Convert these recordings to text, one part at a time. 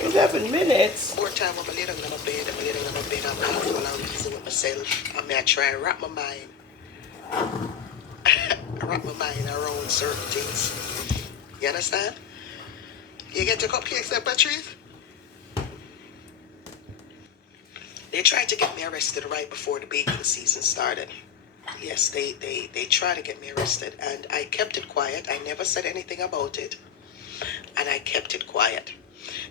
11 minutes? More time when I lay down in my bed, I'm having a reason with myself. I may try and wrap my mind around certain things. You understand? You get your cupcakes there, Patrice? They tried to get me arrested right before the baking season started. Yes, they tried to get me arrested, and I kept it quiet. I never said anything about it, and I kept it quiet.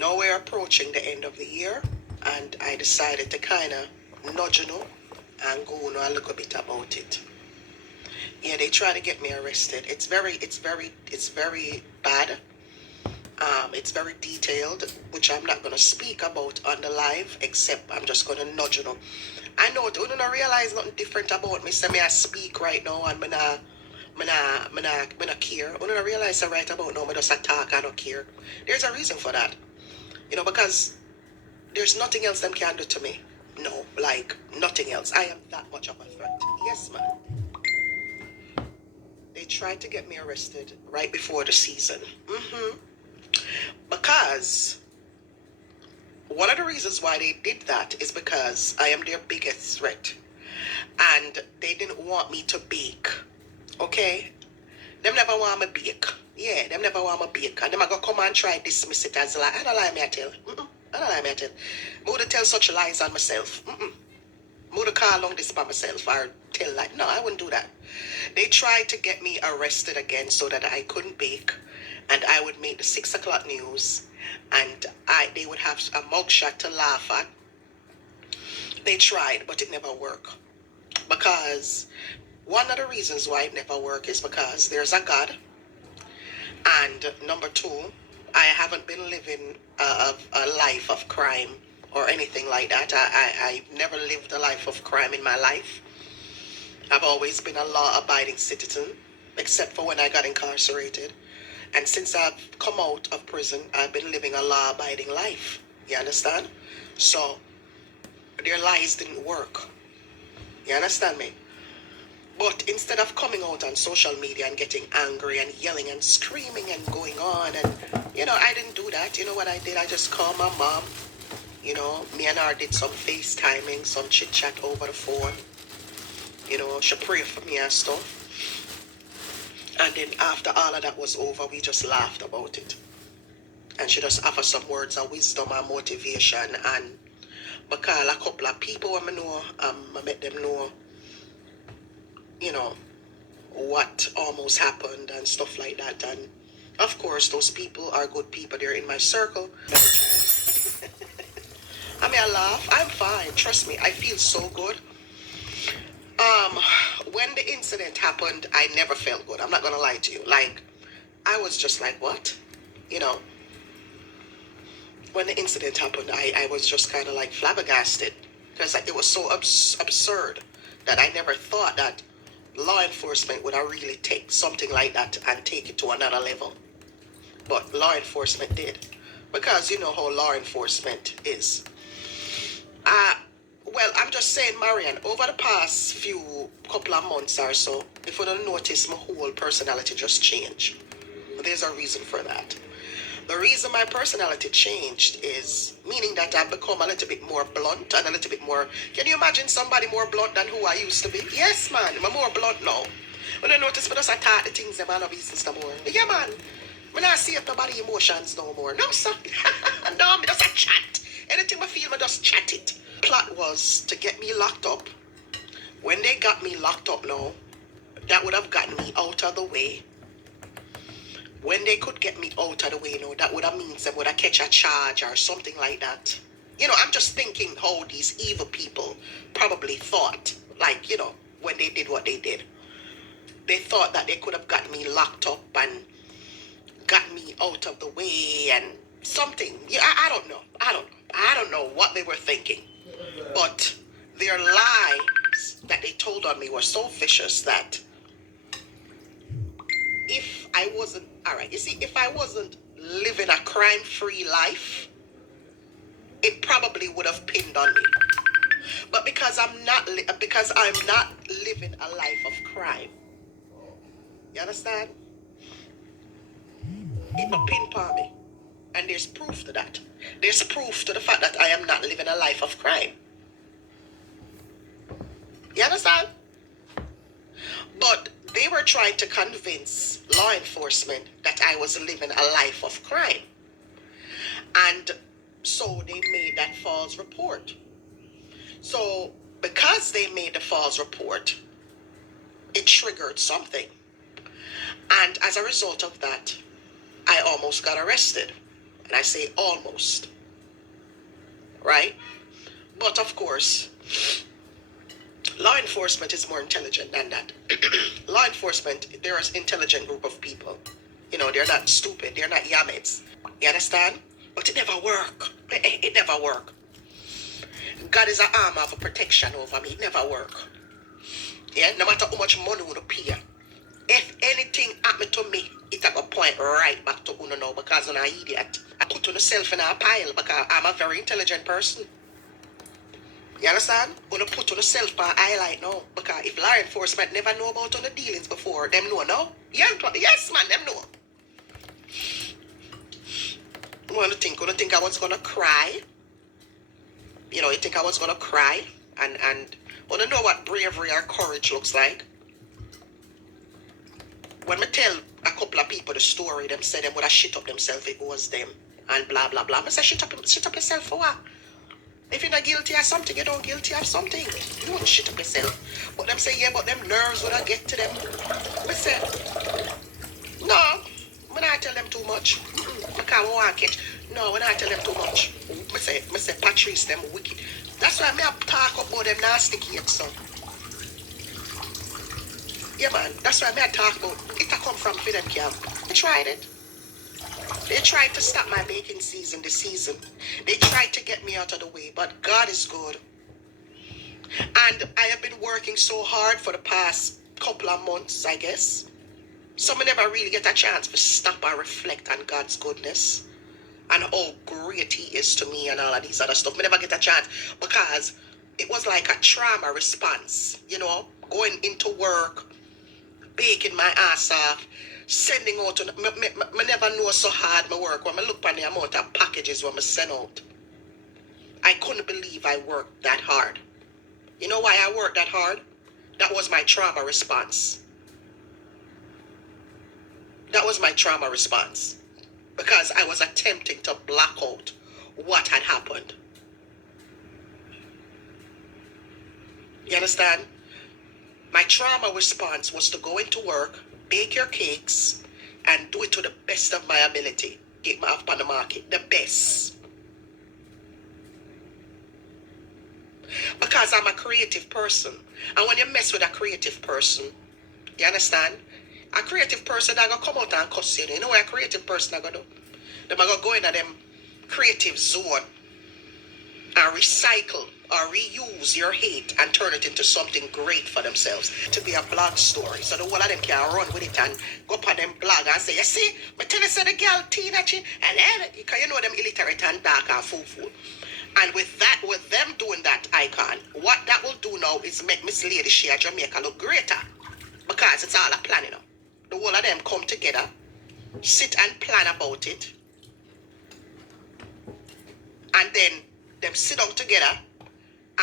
Now we're approaching the end of the year, and I decided to kind of nudge and go a little bit about it. Yeah, they try to get me arrested. It's very bad. It's very detailed, which I'm not gonna speak about on the live, except I'm just gonna nudge I know you don't realize nothing different about me. Say me I speak right now and me not care. You don't realize that right about now, me just talk, I don't care. There's a reason for that. Because there's nothing else them can do to me. No, like nothing else. I am that much of a threat. Yes, man. They tried to get me arrested right before the season. Because one of the reasons why they did that is because I am their biggest threat. And they didn't want me to bake. Okay? Them never want me bake. Yeah, them never want me bake. And them are going to come and try dismiss it as like, I don't lie me I tell. I don't lie me I tell. I would tell such lies on myself. I would call on this by myself or tell like, no, I wouldn't do that. They tried to get me arrested again so that I couldn't bake. And I would make the 6 o'clock news. And they would have a mugshot to laugh at. They tried, but it never worked. Because one of the reasons why it never worked is because there's a God. And number two, I haven't been living a life of crime or anything like that. I've never lived a life of crime in my life. I've always been a law-abiding citizen, except for when I got incarcerated. And since I've come out of prison, I've been living a law-abiding life. You understand? So, their lies didn't work. You understand me? But instead of coming out on social media and getting angry and yelling and screaming and going on, and, I didn't do that. You know what I did? I just called my mom. Me and her did some FaceTiming, some chit-chat over the phone. She prayed for me and stuff. And then after all of that was over, we just laughed about it. And she just offered some words of wisdom and motivation. And I call a couple of people I know, I met them know, what almost happened and stuff like that. And of course, those people are good people. They're in my circle. I laugh. I'm fine. Trust me. I feel so good. When the incident happened, I never felt good. I'm not gonna lie to you. Like, I was just like, what? When the incident happened, I was just kind of like flabbergasted because it was so absurd that I never thought that law enforcement would really take something like that and take it to another level. But law enforcement did, because you know how law enforcement is. Well, I'm just saying, Marian, over the past couple of months or so, if you don't notice, my whole personality just changed. There's a reason for that. The reason my personality changed is meaning that I've become a little bit more blunt and a little bit more. Can you imagine somebody more blunt than who I used to be? Yes, man, I'm more blunt now. When I notice, I just attack the things that man of business no more. Yeah, man. I not see nobody emotions no more. No, sir. No, I just a chat. Anything I feel, I just chat it. Plot was to get me locked up. When they got me locked up now, that would have gotten me out of the way. When they could get me out of the way, that would have means they would have catch a charge or something like that. I'm just thinking how these evil people probably thought, like, when they did what they did. They thought that they could have got me locked up and got me out of the way and something. Yeah, I don't know. I don't know what they were thinking. But their lies that they told on me were so vicious that if I wasn't, all right, you see, if I wasn't living a crime-free life, it probably would have pinned on me. But because I'm not living a life of crime, you understand? It not pin on me. And there's proof to that. There's proof to the fact that I am not living a life of crime. You understand? But they were trying to convince law enforcement that I was living a life of crime. And so they made that false report. So because they made the false report, it triggered something. And as a result of that, I almost got arrested. And I say almost. Right? But of course, law enforcement is more intelligent than that. Law enforcement, they're an intelligent group of people. You know, they're not stupid. They're not yamits. You understand? But it never work. It never work. God is an arm of a protection over me. It never work. Yeah, no matter how much money you pay. If anything happen to me, it a go point right back to uno now because I'm an idiot. I put yourself in a pile because I'm a very intelligent person. You understand? Uno put yourself on highlight now because if law enforcement never know about on the dealings before, them know now. Yes, man, them know. You think I was gonna cry? You know, you think I was gonna cry? And wanna know what bravery or courage looks like? When I tell a couple of people the story, them say them would have shit up themselves if it was them and blah blah blah. I say shit up yourself for what? If you're not guilty of something, you don't guilty of something. You wouldn't shit up yourself. But them say, yeah, but them nerves would I get to them. I say, no, when I tell them too much. Because I won't catch. No, when I tell them too much. I say Patrice, them wicked. That's why I talk about them nasty kids, so. Yeah, man, that's why I talk about it. Come from them camp. They tried it. They tried to stop my baking season this season. They tried to get me out of the way, but God is good. And I have been working so hard for the past couple of months, I guess. Some never really get a chance to stop and reflect on God's goodness and how great He is to me and all of these other stuff. I never get a chance because it was like a trauma response, you know, going into work, baking my ass off, sending out. I never know so hard my work when I look on the amount of packages when I send out. I couldn't believe I worked that hard. You know why I worked that hard? That was my trauma response. That was my trauma response. Because I was attempting to block out what had happened. You understand? My trauma response was to go into work, bake your cakes, and do it to the best of my ability. Get my off on the market. The best. Because I'm a creative person. And when you mess with a creative person, you understand? A creative person that gonna come out and cuss you. You know what a creative person are gonna do? They're gonna go into them creative zone and recycle or reuse your hate and turn it into something great for themselves. To be a blog story. So the whole of them can run with it and go up on them blog and say, you see, I tell you say the girl Tina and then because you know them illiterate and dark and fool. And with them doing that icon, what that will do now is make Miss Lady Shea Jamaica look greater. Because it's all a plan, you know. The whole of them come together, sit and plan about it, and then them sit down together,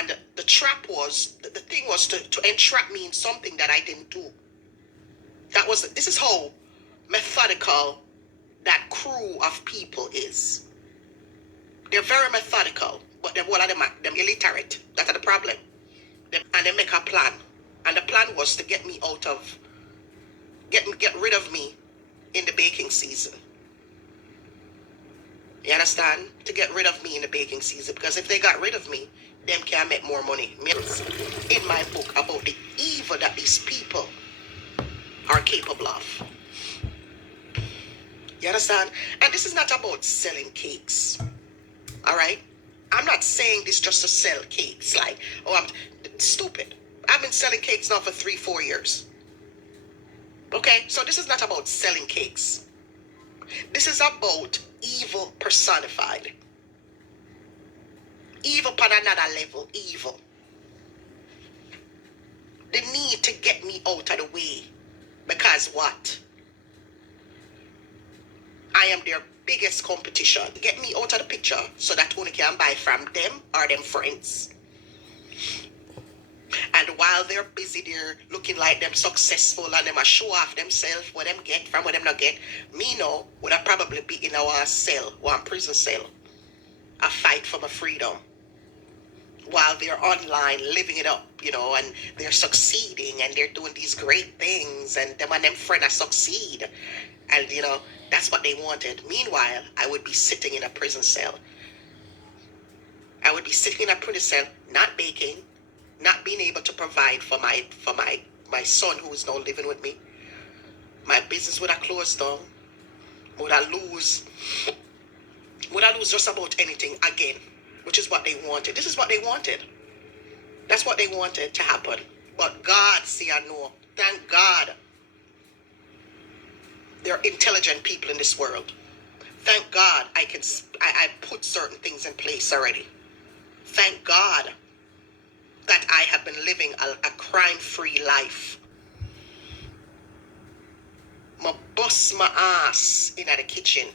and the trap was, the thing was to entrap me in something that I didn't do. This is how methodical that crew of people is. They're very methodical, but them all of them illiterate. That's the problem. And they make a plan. And the plan was to get me out of, get rid of me in the baking season. You understand? To get rid of me in the baking season. Because if they got rid of me, them can make more money. In my book about the evil that these people are capable of. You understand? And this is not about selling cakes. Alright? I'm not saying this just to sell cakes. Like, I'm stupid. I've been selling cakes now for 3-4 years. Okay? So this is not about selling cakes. This is about evil personified. Evil on another level. Evil. The need to get me out of the way. Because what? I am their biggest competition. Get me out of the picture so that only can buy from them or them friends. And while they're busy, they're looking like them successful and them a show off themselves, what them get from what them not get. Me know would I probably be in our cell, one prison cell. A fight for my freedom. While they're online living it up, and they're succeeding and they're doing these great things and them and them friends succeed. And that's what they wanted. Meanwhile, I would be sitting in a prison cell. I would be sitting in a prison cell, not baking, not being able to provide for my son who is now living with me. My business would have closed down. Would I lose just about anything again, which is what they wanted. This is what they wanted. That's what they wanted to happen. But God, see, I know. Thank God. There are intelligent people in this world. Thank God I put certain things in place already. Thank God that I have been living a crime-free life. I bust my ass in the kitchen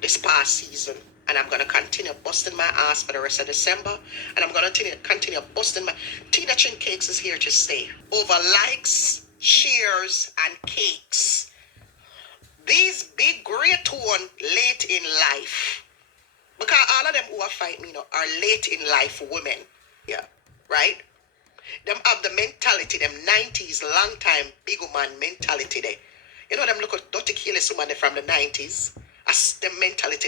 this past season, and I'm going to continue busting my ass for the rest of December, and I'm going to continue busting my... Tina Chin Cakes is here to stay. Over likes, shares, and cakes. These big great tone late in life, because all of them who are fighting me are late in life women. Yeah, right? Them have the mentality, them 90s, long time big woman mentality there. Them look at dirty careless woman from the 90s. As the mentality